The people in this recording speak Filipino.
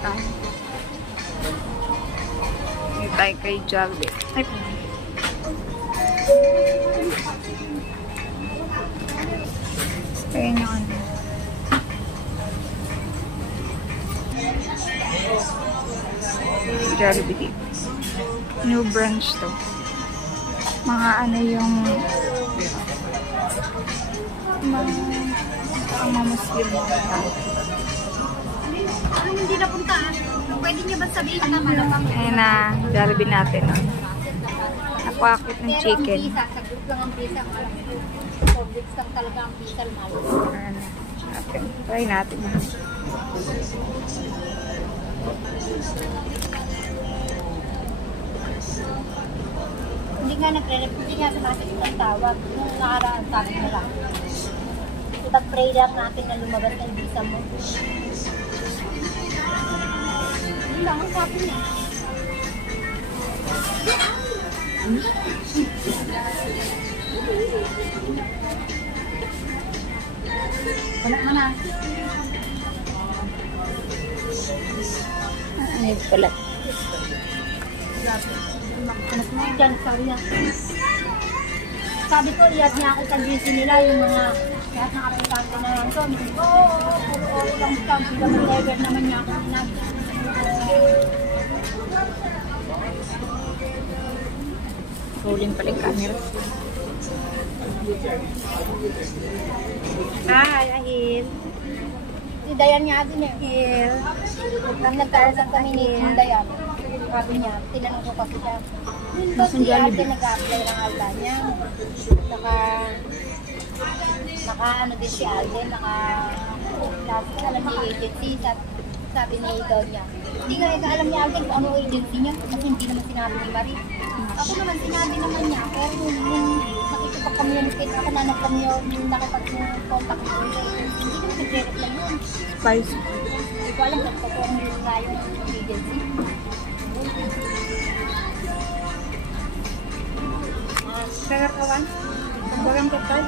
tayo. Hindi tayo kay Jollibee. Ay, kaya nyo ano. Jollibee dito. New branch to. Mga ano yung mga Muslim mga tao. Hindi napunta. Pwede niya ba sabihin na malapang? Ayan na, Jollibee natin. Napakakit ng chicken. Sagot lang ang pizza. 4 weeks lang talaga ang pizza. Ayan na. Try natin. Hindi nga nagre-report, hindi nga sumasagot ang tawag. Nung nakaraan sabi na lang. Ipag-pray lang natin na lumabas ng visa mo. Yun lang ang sabi niya. Wala na na. Ay, pala. Anak mo dyan, sabi niya. Sabi ko, iyad niya ako sa GC nila, yung mga lahat ng aplikante na lang. So, oo lang siya. Sila mag-level naman niya ako sinabi. Rolling pala yung camera. Hi, Ahil. Si Dayan nga din eh. Ahil. Nang nagkaroon kami ni Dayan. Sabi niya, tinanong ko kasi siya. Yun ba si Ate nag-a-apply ng Alda niya? Naka ano din si Alden, alam niya yung agency. Sabi ni Don niya, hindi nga alam niya Alden kung ano agency niya kasi hindi naman sinabi ni Marie. Ako naman sinabi naman niya, pero yung nakikipag-communicate ako na nakipag-contact ko sa agency, hindi naman nag-reply yun. Spice. Hindi ko alam kung totoo nga yung agency. Sarap kawan? Ang bagang kapal?